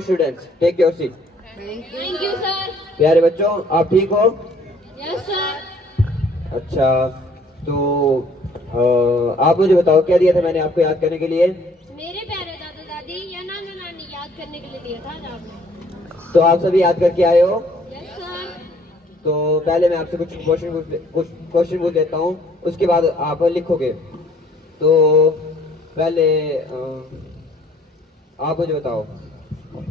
Students take your seat. Thank you sir. प्यारे बच्चों, आप ठीक हो? Yes sir. अच्छा, तो आप मुझे बताओ क्या दिया था मैंने आपको याद करने के लिए? मेरे प्यारे दादा दादी या नाना नानी याद करने के लिए दिया था आज आपने। तो आप सभी याद करके आए हो? Yes sir. तो पहले मैं आपसे कुछ क्वेश्चन पूछ लेता हूँ, उसके बाद आप लिखोगे। तो पहले आप मुझे बताओ,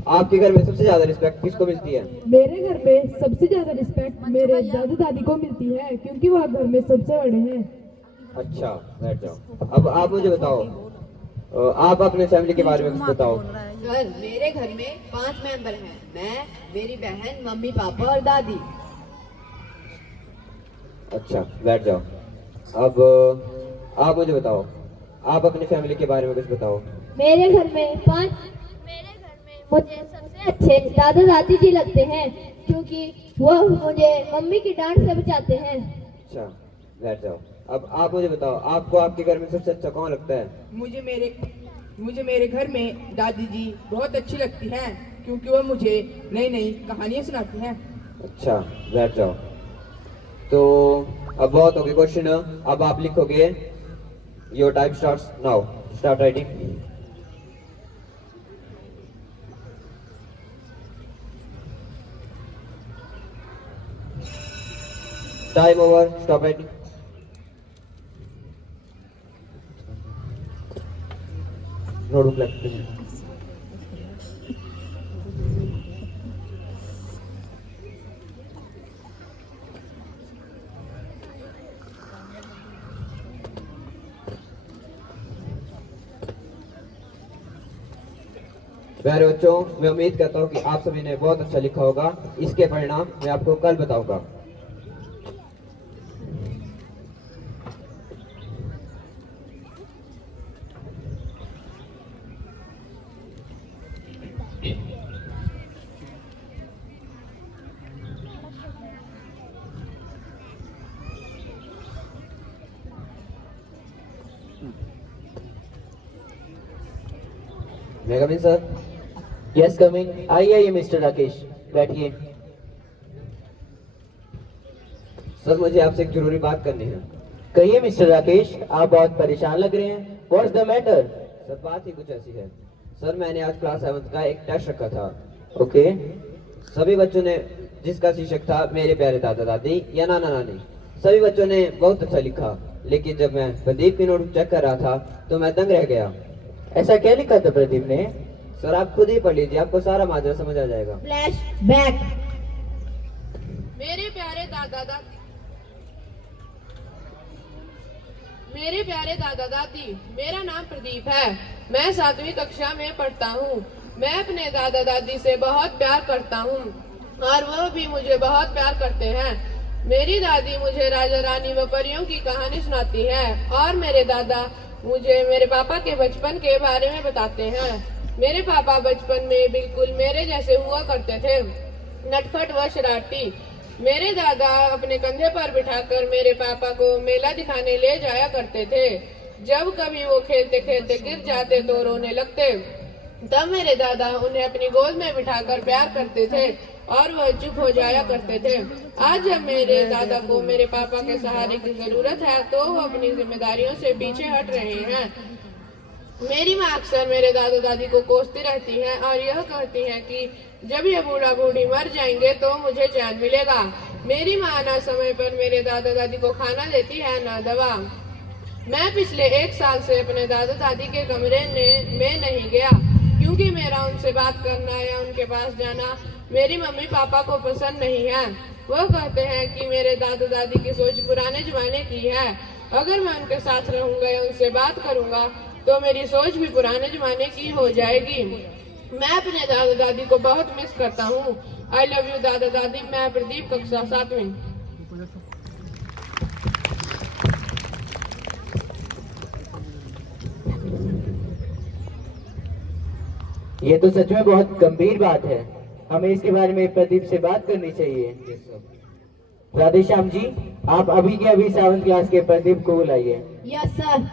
आपके घर में सबसे ज्यादा रिस्पेक्ट किसको मिलती है? मेरे घर में सबसे ज्यादा रिस्पेक्ट मेरे दादा दादी को मिलती है क्योंकि वह घर में सबसे बड़े हैं। अच्छा, बैठ जाओ। अब आप मुझे बताओ, आप अपने फैमिली के बारे में कुछ बताओ। सर, मेरे घर में 5 मेंबर हैं। मैं, मेरी बहन, मम्मी, पापा और दादी। अच्छा, बैठ जाओ। अब आप मुझे बताओ, आप अपनी फैमिली के बारे में कुछ बताओ। मेरे घर में मुझे सबसे अच्छे दादा दादी जी लगते हैं क्योंकि वह मुझे मम्मी की डांट से बचाते हैं। अच्छा, बैठ जाओ। अब आप मुझे बताओ, आपको आपके घर में सबसे अच्छा कौन लगता है? मुझे मेरे घर में दादी जी बहुत अच्छी लगती हैं क्योंकि वो मुझे नई नई कहानियाँ सुनाती हैं। अच्छा, बैठ जाओ। तो अब बहुत हो गए क्वेश्चन, अब आप लिखोगे। Your time starts now. Start writing. Time over, stop writing. No reflection. प्यारे बच्चों, मैं उम्मीद करता हूँ कि आप सभी ने बहुत अच्छा लिखा होगा। इसके परिणाम मैं आपको कल बताऊंगा। मेगामिन सर। Yes coming. आइए मिस्टर राकेश, बैठिए। सर, मुझे आपसे एक जरूरी बात करनी है। कहिए मिस्टर राकेश, आप बहुत परेशान लग रहे हैं। What's the matter? सर, बात ही कुछ ऐसी है। सर, मैंने आज क्लास 7 का एक टेस्ट रखा था। ओके। सभी बच्चों ने, जिसका शीर्षक था मेरे प्यारे दादा दादी या नाना नानी, सभी बच्चों ने बहुत अच्छा लिखा। लेकिन जब मैं प्रदीप की नोट चेक कर रहा था तो मैं दंग रह गया। ऐसा क्या लिखा था प्रदीप ने? सर, आप खुद ही पढ़ लीजिए, आपको सारा माजरा समझ आ जाएगा। Flash back. मेरे प्यारे दादा दादी मेरे प्यारे दादा दादी, मेरा नाम प्रदीप है। मैं 7वीं कक्षा में पढ़ता हूँ। मैं अपने दादा दादी से बहुत प्यार करता हूँ और वो भी मुझे बहुत प्यार करते हैं। मेरी दादी मुझे राजा रानी व परियों की कहानी सुनाती है और मेरे दादा मुझे मेरे पापा के बचपन के बारे में बताते हैं। मेरे पापा बचपन में बिल्कुल मेरे जैसे हुआ करते थे, नटखट व शरारती। मेरे दादा अपने कंधे पर बिठाकर मेरे पापा को मेला दिखाने ले जाया करते थे। जब कभी वो खेलते खेलते गिर जाते तो रोने लगते, तब मेरे दादा उन्हें अपनी गोद में बिठाकर प्यार करते थे और वह चुप हो जाया करते थे। आज जब मेरे दादा को मेरे पापा के सहारे की जरूरत है तो वो अपनी जिम्मेदारियों से पीछे हट रहे हैं। मेरी माँ अक्सर मेरे दादा दादी को कोसती रहती हैं और यह कहती हैं कि जब ये बूढ़ा बूढ़ी मर जाएंगे तो मुझे चैन मिलेगा। मेरी माँ ना समय पर मेरे दादा दादी को खाना देती है ना दवा। मैं पिछले 1 साल से अपने दादा दादी के कमरे में नहीं गया क्योंकि मेरा उनसे बात करना या उनके पास जाना मेरी मम्मी पापा को पसंद नहीं है। वो कहते हैं कि मेरे दादा दादी की सोच पुराने जमाने की है। अगर मैं उनके साथ रहूंगा या उनसे बात करूंगा तो मेरी सोच भी पुराने जमाने की हो जाएगी। मैं अपने दादा दादी को बहुत मिस करता हूँ। आई लव यू दादा दादी। मैं प्रदीप, कक्षा 7वीं। ये तो सच में बहुत गंभीर बात है। हमें इसके बारे में प्रदीप से बात करनी चाहिए। राधेश्याम जी, आप अभी के अभी 7th क्लास के प्रदीप को बुलाइए। Yes sir.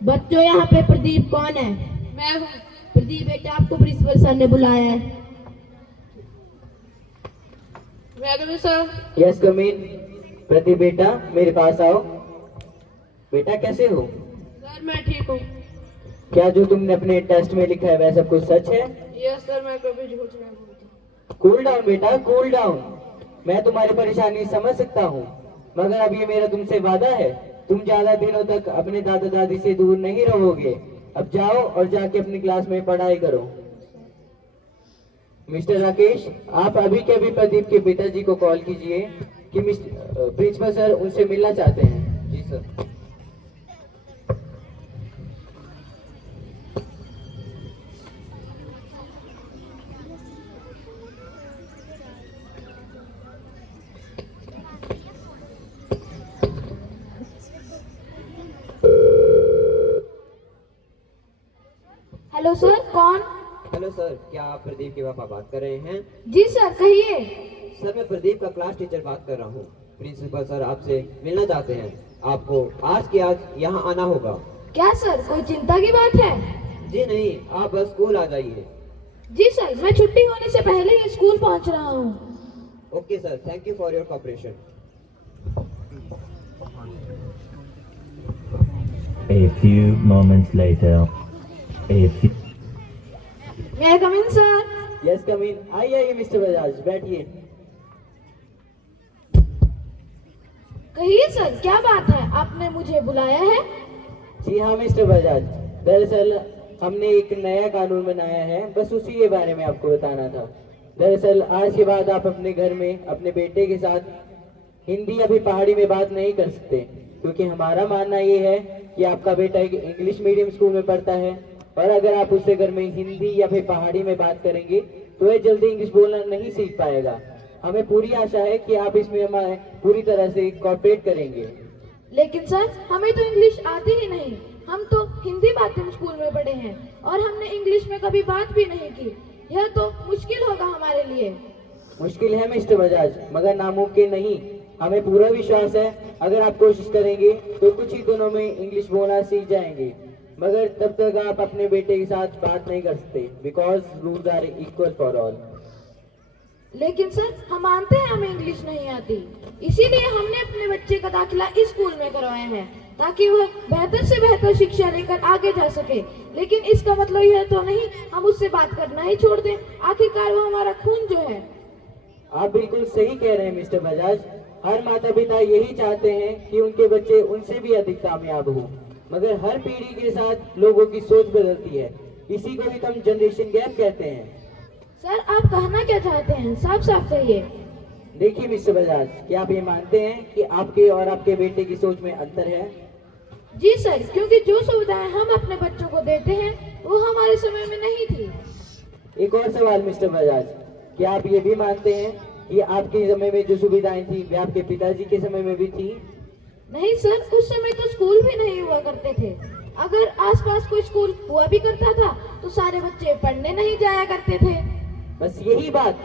बच्चों, यहाँ पे प्रदीप कौन है? मैं हूँ। प्रदीप बेटा, आपको प्रिंसिपल सर ने बुलाया है। Welcome sir. यस कम इन। प्रदीप बेटा मेरे पास आओ। बेटा कैसे हो? सर मैं ठीक हूँ। क्या जो तुमने अपने टेस्ट में लिखा है वह सब कुछ सच है? यस सर, मैं कभी झूठ नहीं बोलता। कूल डाउन बेटा, कूल डाउन। मैं तुम्हारी परेशानी समझ सकता हूँ, मगर अब ये मेरा तुमसे वादा है, तुम ज्यादा दिनों तक अपने दादा दादी से दूर नहीं रहोगे। अब जाओ और जाके अपनी क्लास में पढ़ाई करो। मिस्टर राकेश, आप अभी के अभी प्रदीप के पिताजी को कॉल कीजिए कि प्रिंसिपल सर उनसे मिलना चाहते हैं। जी सर। हेलो सर, कौन? हेलो सर, क्या आप प्रदीप के पापा बात कर रहे हैं? जी सर, कहिए। सर मैं प्रदीप का क्लास टीचर बात कर रहा हूँ। प्रिंसिपल सर आपसे मिलना चाहते हैं। आपको आज के आज यहाँ आना होगा। क्या सर, कोई चिंता की बात है? जी नहीं, आप बस स्कूल आ जाइए। जी सर, मैं छुट्टी होने से पहले ही स्कूल पहुंच रहा हूँ। Okay sir, thank you for your cooperation. A few moments later, a few मैं कम इन सर। यस कम इन। आइए मिस्टर बजाज, बैठिए। कहिए सर, क्या बात है, आपने मुझे बुलाया है? जी हाँ मिस्टर बजाज, दरअसल हमने एक नया कानून बनाया है, बस उसी के बारे में आपको बताना था। दरअसल आज के बाद आप अपने घर में अपने बेटे के साथ हिंदी या फिर पहाड़ी में बात नहीं कर सकते, क्योंकि हमारा मानना ये है कि आपका बेटा एक इंग्लिश मीडियम स्कूल में पढ़ता है, और अगर आप उससे घर में हिंदी या फिर पहाड़ी में बात करेंगे तो वह जल्दी इंग्लिश बोलना नहीं सीख पाएगा। हमें पूरी आशा है कि आप इसमें हमारे पूरी तरह से कोऑपरेट करेंगे। लेकिन सर, हमें तो इंग्लिश आती ही नहीं। हम तो हिंदी माध्यम स्कूल में पढ़े हैं और हमने इंग्लिश में कभी बात भी नहीं की। यह तो मुश्किल होगा हमारे लिए। मुश्किल है मिस्टर बजाज, मगर नामुमकिन नहीं। हमें पूरा विश्वास है, अगर आप कोशिश करेंगे तो कुछ ही दिनों में इंग्लिश बोलना सीख जाएंगे, मगर तब तक आप अपने बेटे के साथ बात नहीं कर सकते, because rules are equal for all. लेकिन सर, हम मानते हैं हमें इंग्लिश नहीं आती, इसीलिए हमने अपने बच्चे का दाखिला इस स्कूल में करवाया है, ताकि वह बेहतर से बेहतर शिक्षा लेकर आगे जा सके। लेकिन इसका मतलब यह तो नहीं हम उससे बात करना ही छोड़ दें। आखिरकार वो हमारा खून जो है। आप बिल्कुल सही कह रहे हैं मिस्टर बजाज। हर माता पिता यही चाहते हैं कि उनके बच्चे उनसे भी अधिक कामयाब हों, मगर हर पीढ़ी के साथ लोगों की सोच बदलती है। इसी को ही तो हम जनरेशन गैप कहते हैं। सर, आप कहना क्या चाहते हैं, साफ साफ कहिए। देखिए मिस्टर बजाज, क्या आप ये मानते हैं कि आपके और आपके बेटे की सोच में अंतर है? जी सर, क्योंकि जो सुविधाएं हम अपने बच्चों को देते हैं वो हमारे समय में नहीं थी। एक और सवाल मिस्टर बजाज, क्या आप ये भी मानते हैं कि आपके समय में जो सुविधाएं थी वे आपके पिताजी के समय में भी थी? नहीं सर, उस समय तो स्कूल भी नहीं हुआ करते थे। अगर आसपास कोई स्कूल हुआ भी करता था तो सारे बच्चे पढ़ने नहीं जाया करते थे। बस यही बात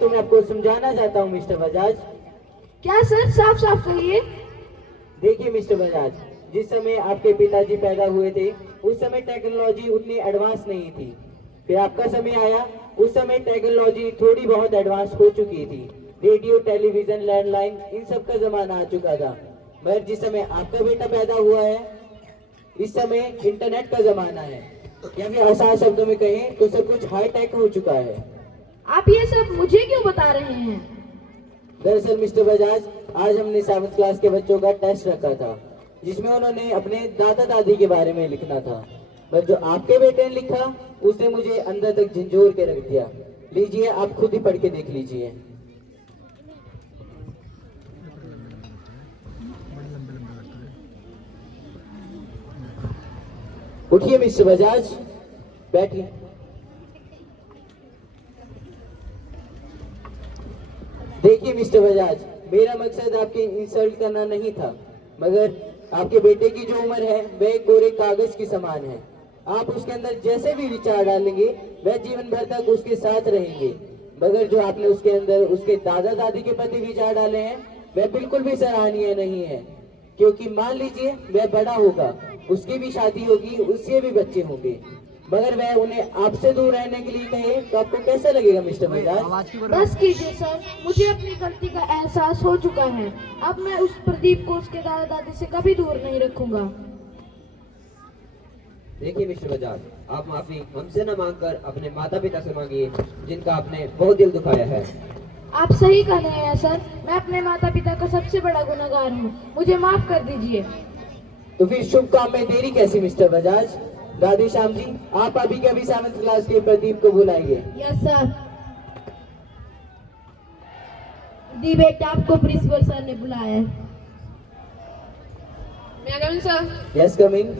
तो मैं आपको समझाना चाहता हूँ मिस्टर बजाज। क्या सर, साफ साफ कहिए। देखिए मिस्टर बजाज, जिस समय आपके पिताजी पैदा हुए थे उस समय टेक्नोलॉजी उतनी एडवांस नहीं थी। फिर आपका समय आया, उस समय टेक्नोलॉजी थोड़ी बहुत एडवांस हो चुकी थी। रेडियो, टेलीविजन, लैंडलाइन, इन सब का जमाना आ चुका था। मगर जिस समय आपका बेटा पैदा हुआ है इस समय इंटरनेट का जमाना है, या फिर आसान शब्दों में कहें तो सब कुछ हाई टेक हो चुका है। आप ये सब मुझे क्यों बता रहे हैं? दरअसल मिस्टर बजाज, आज हमने 7th क्लास के बच्चों का टेस्ट रखा था, जिसमें उन्होंने अपने दादा दादी के बारे में लिखना था। बस जो आपके बेटे ने लिखा उसने मुझे अंदर तक झंझोर के रख दिया। लीजिए, आप खुद ही पढ़ के देख लीजिए। उठिए मिस्टर बजाज, बैठिए। देखिए मिस्टर बजाज, मेरा मकसद आपके इंसल्ट करना नहीं था, मगर आपके बेटे की जो उम्र है वह एक कोरे कागज की समान है। आप उसके अंदर जैसे भी विचार डालेंगे वह जीवन भर तक उसके साथ रहेंगे, मगर जो आपने उसके अंदर उसके दादा दादी के प्रति विचार डाले हैं वह बिल्कुल भी सराहनीय नहीं है। क्योंकि मान लीजिए वह बड़ा होगा, उसकी भी शादी होगी, उसके भी बच्चे होंगे, मगर वह उन्हें आपसे दूर रहने के लिए कहे तो आपको कैसा लगेगा मिस्टर बजाज? बस कीजिए सर, मुझे अपनी गलती का एहसास हो चुका है। अब मैं उस प्रदीप को उसके दादा दादी से कभी दूर नहीं रखूंगा। देखिए मिस्टर बजाज, आप माफी हमसे न मांगकर अपने माता पिता से मांगिए, जिनका आपने बहुत दिल दुखाया है। आप सही कह रहे हैं सर, मैं अपने माता पिता का सबसे बड़ा गुनहगार हूँ, मुझे माफ कर दीजिए। तो फिर शुभ काम में देरी कैसी मिस्टर बजाज? दादी श्याम जी, आप अभी के अभी 7th क्लास के प्रदीप को बुलाएंगे। Yes sir. दी बेटा, आपको प्रिंसिपल सर ने बुलाया है। May I come in, sir? Yes come in.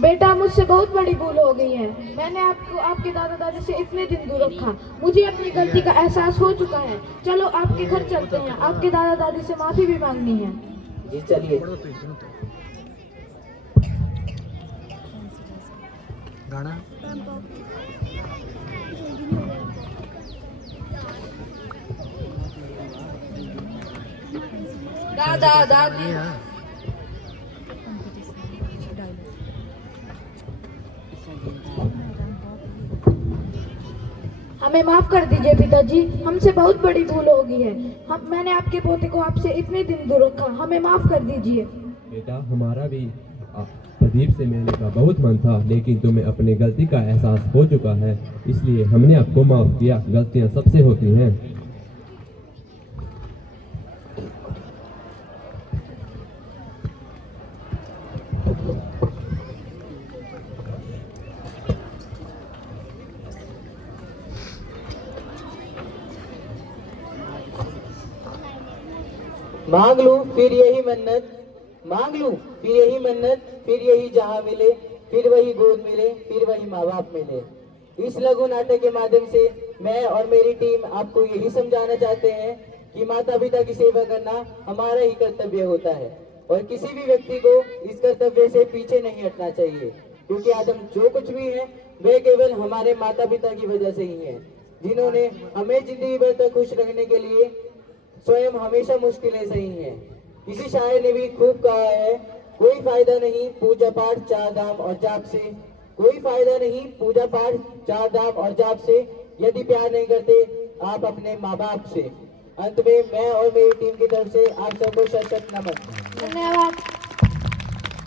बेटा, मुझसे बहुत बड़ी भूल हो गई है। मैंने आपको आपके दादा दादी से इतने दिन दूर रखा। मुझे अपनी गलती का एहसास हो चुका है। चलो आपके घर चलते हैं, आपके दादा दादी से माफी भी मांगनी है। जी चलिए। दादा दादी, हमें माफ कर दीजिए पिताजी, हमसे बहुत बड़ी भूल हो गई है। मैंने आपके पोते को आपसे इतने दिन दूर रखा, हमें माफ कर दीजिए। बेटा, हमारा भी प्रदीप से मिलने का बहुत मन था, लेकिन तुम्हें अपनी गलती का एहसास हो चुका है, इसलिए हमने आपको माफ किया। गलतियां सबसे होती हैं। मांग लूं फिर यही मन्नत, मांग लूं फिर यही मन्नत, फिर यही जहां मिले, फिर वही गोद मिले, फिर वही माँ बाप मिले। इस लघु नाटक के माध्यम से मैं और मेरी टीम आपको यही समझाना चाहते हैं कि माता पिता की सेवा करना हमारा ही कर्तव्य होता है और किसी भी व्यक्ति को इस कर्तव्य से पीछे नहीं हटना चाहिए, क्योंकि आज हम जो कुछ भी हैं वह केवल हमारे माता पिता की वजह से ही है, जिन्होंने हमें जिंदगी भर तक खुश रखने के लिए स्वयं हमेशा मुश्किलें सही हैं। किसी शायर ने भी खूब कहा है, कोई फायदा नहीं पूजा पाठ चार धाम और जाप से, कोई फायदा नहीं पूजा पाठ चार धाम और जाप से, यदि प्यार नहीं करते आप अपने माँ बाप से। अंत में मैं और मेरी टीम की तरफ से आप सबको शत शत नमन। धन्यवाद।